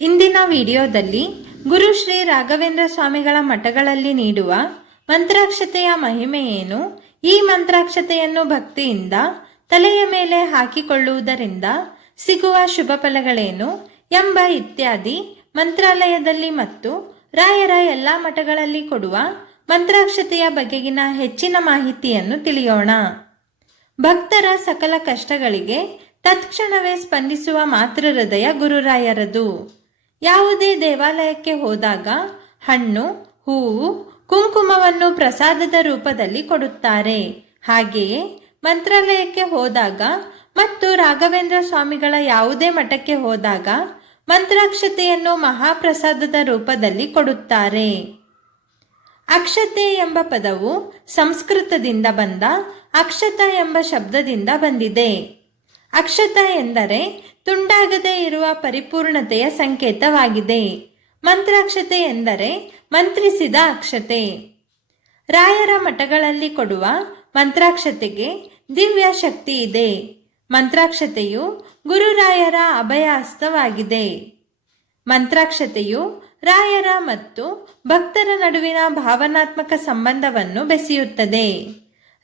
ಇಂದಿನ ವಿಡಿಯೋದಲ್ಲಿ ಗುರು ಶ್ರೀ ರಾಘವೇಂದ್ರ ಸ್ವಾಮಿಗಳ ಮಠಗಳಲ್ಲಿ ನೀಡುವ ಮಂತ್ರಾಕ್ಷತೆಯ ಮಹಿಮೆ ಏನು, ಈ ಮಂತ್ರಾಕ್ಷತೆಯನ್ನು ಭಕ್ತಿಯಿಂದ ತಲೆಯ ಮೇಲೆ ಹಾಕಿಕೊಳ್ಳುವುದರಿಂದ ಸಿಗುವ ಶುಭ ಫಲಗಳೇನು ಎಂಬ ಇತ್ಯಾದಿ ಮಂತ್ರಾಲಯದಲ್ಲಿ ಮತ್ತು ರಾಯರ ಎಲ್ಲ ಮಠಗಳಲ್ಲಿ ಕೊಡುವ ಮಂತ್ರಾಕ್ಷತೆಯ ಬಗೆಗಿನ ಹೆಚ್ಚಿನ ಮಾಹಿತಿಯನ್ನು ತಿಳಿಯೋಣ. ಭಕ್ತರ ಸಕಲ ಕಷ್ಟಗಳಿಗೆ ತತ್ಕ್ಷಣವೇ ಸ್ಪಂದಿಸುವ ಮಾತೃ ಹೃದಯ ಗುರುರಾಯರದು. ಯಾವುದೇ ದೇವಾಲಯಕ್ಕೆ ಹೋದಾಗ ಹಣ್ಣು, ಹೂವು, ಕುಂಕುಮವನ್ನು ಪ್ರಸಾದದ ರೂಪದಲ್ಲಿ ಕೊಡುತ್ತಾರೆ. ಹಾಗೆಯೇ ಮಂತ್ರಾಲಯಕ್ಕೆ ಹೋದಾಗ ಮತ್ತು ರಾಘವೇಂದ್ರ ಸ್ವಾಮಿಗಳ ಯಾವುದೇ ಮಠಕ್ಕೆ ಹೋದಾಗ ಮಂತ್ರಾಕ್ಷತೆಯನ್ನು ಮಹಾಪ್ರಸಾದದ ರೂಪದಲ್ಲಿ ಕೊಡುತ್ತಾರೆ. ಅಕ್ಷತೆ ಎಂಬ ಪದವು ಸಂಸ್ಕೃತದಿಂದ ಬಂದ ಅಕ್ಷತ ಎಂಬ ಶಬ್ದದಿಂದ ಬಂದಿದೆ. ಅಕ್ಷತ ಎಂದರೆ ತುಂಡಾಗದೇ ಇರುವ ಪರಿಪೂರ್ಣತೆಯ ಸಂಕೇತವಾಗಿದೆ. ಮಂತ್ರಾಕ್ಷತೆ ಎಂದರೆ ಮಂತ್ರಿಸಿದ ಅಕ್ಷತೆ. ರಾಯರ ಮಠಗಳಲ್ಲಿ ಕೊಡುವ ಮಂತ್ರಾಕ್ಷತೆಗೆ ದಿವ್ಯ ಶಕ್ತಿ ಇದೆ. ಮಂತ್ರಾಕ್ಷತೆಯು ಗುರುರಾಯರ ಅಭಯ ಹಸ್ತವಾಗಿದೆ. ಮಂತ್ರಾಕ್ಷತೆಯು ರಾಯರ ಮತ್ತು ಭಕ್ತರ ನಡುವಿನ ಭಾವನಾತ್ಮಕ ಸಂಬಂಧವನ್ನು ಬೆಸೆಯುತ್ತದೆ.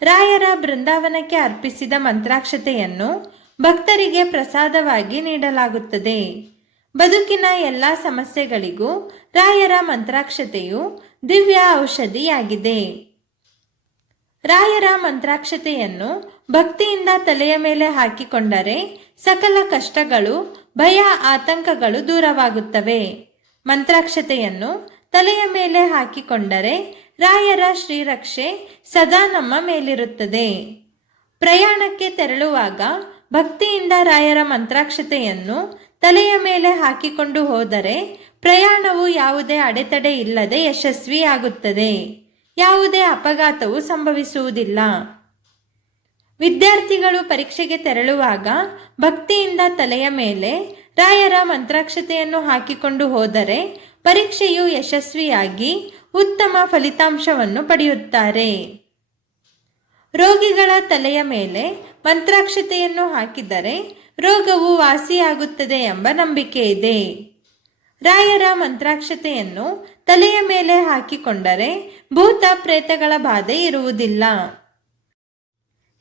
ರಾಯರ ಬೃಂದಾವನಕ್ಕೆ ಅರ್ಪಿಸಿದ ಮಂತ್ರಾಕ್ಷತೆಯನ್ನು ಭಕ್ತರಿಗೆ ಪ್ರಸಾದವಾಗಿ ನೀಡಲಾಗುತ್ತದೆ. ಬದುಕಿನ ಎಲ್ಲ ಸಮಸ್ಯೆಗಳಿಗೂ ರಾಯರ ಮಂತ್ರಾಕ್ಷತೆಯು ದಿವ್ಯ ಔಷಧಿಯಾಗಿದೆ. ರಾಯರ ಮಂತ್ರಾಕ್ಷತೆಯನ್ನು ಭಕ್ತಿಯಿಂದ ತಲೆಯ ಮೇಲೆ ಹಾಕಿಕೊಂಡರೆ ಸಕಲ ಕಷ್ಟಗಳು, ಭಯ, ಆತಂಕಗಳು ದೂರವಾಗುತ್ತವೆ. ಮಂತ್ರಾಕ್ಷತೆಯನ್ನು ತಲೆಯ ಮೇಲೆ ಹಾಕಿಕೊಂಡರೆ ರಾಯರ ಶ್ರೀರಕ್ಷೆ ಸದಾ ನಮ್ಮ ಮೇಲಿರುತ್ತದೆ. ಪ್ರಯಾಣಕ್ಕೆ ತೆರಳುವಾಗ ಭಕ್ತಿಯಿಂದ ರಾಯರ ಮಂತ್ರಾಕ್ಷತೆಯನ್ನು ತಲೆಯ ಮೇಲೆ ಹಾಕಿಕೊಂಡು ಹೋದರೆ ಪ್ರಯಾಣವು ಯಾವುದೇ ಅಡೆತಡೆ ಇಲ್ಲದೆ ಯಶಸ್ವಿಯಾಗುತ್ತದೆ. ಯಾವುದೇ ಅಪಘಾತವು ಸಂಭವಿಸುವುದಿಲ್ಲ. ವಿದ್ಯಾರ್ಥಿಗಳು ಪರೀಕ್ಷೆಗೆ ತೆರಳುವಾಗ ಭಕ್ತಿಯಿಂದ ತಲೆಯ ಮೇಲೆ ರಾಯರ ಮಂತ್ರಾಕ್ಷತೆಯನ್ನು ಹಾಕಿಕೊಂಡು ಹೋದರೆ ಪರೀಕ್ಷೆಯು ಯಶಸ್ವಿಯಾಗಿ ಉತ್ತಮ ಫಲಿತಾಂಶವನ್ನು ಪಡೆಯುತ್ತಾರೆ. ರೋಗಿಗಳ ತಲೆಯ ಮೇಲೆ ಮಂತ್ರಾಕ್ಷತೆಯನ್ನು ಹಾಕಿದರೆ ರೋಗವು ವಾಸಿಯಾಗುತ್ತದೆ ಎಂಬ ನಂಬಿಕೆ ಇದೆ. ರಾಯರ ಮಂತ್ರಾಕ್ಷತೆಯನ್ನು ತಲೆಯ ಮೇಲೆ ಹಾಕಿಕೊಂಡರೆ ಭೂತ ಪ್ರೇತಗಳ ಬಾಧೆ ಇರುವುದಿಲ್ಲ.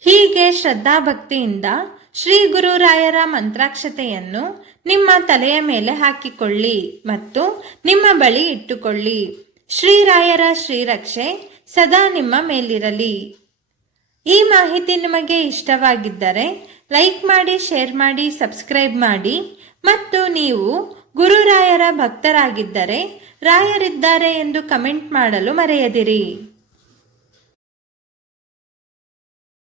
ಹೀಗೆ ಶ್ರದ್ಧಾಭಕ್ತಿಯಿಂದ ಶ್ರೀ ಗುರುರಾಯರ ಮಂತ್ರಾಕ್ಷತೆಯನ್ನು ನಿಮ್ಮ ತಲೆಯ ಮೇಲೆ ಹಾಕಿಕೊಳ್ಳಿ ಮತ್ತು ನಿಮ್ಮ ಬಳಿ ಇಟ್ಟುಕೊಳ್ಳಿ. ಶ್ರೀರಾಯರ ಶ್ರೀರಕ್ಷೆ ಸದಾ ನಿಮ್ಮ ಮೇಲಿರಲಿ. ಈ ಮಾಹಿತಿ ನಿಮಗೆ ಇಷ್ಟವಾಗಿದ್ದರೆ ಲೈಕ್ ಮಾಡಿ, ಶೇರ್ ಮಾಡಿ, ಸಬ್ಸ್ಕ್ರೈಬ್ ಮಾಡಿ ಮತ್ತು ನೀವು ಗುರುರಾಯರ ಭಕ್ತರಾಗಿದ್ದರೆ ರಾಯರಿದ್ದಾರೆ ಎಂದು ಕಮೆಂಟ್ ಮಾಡಲು ಮರೆಯದಿರಿ.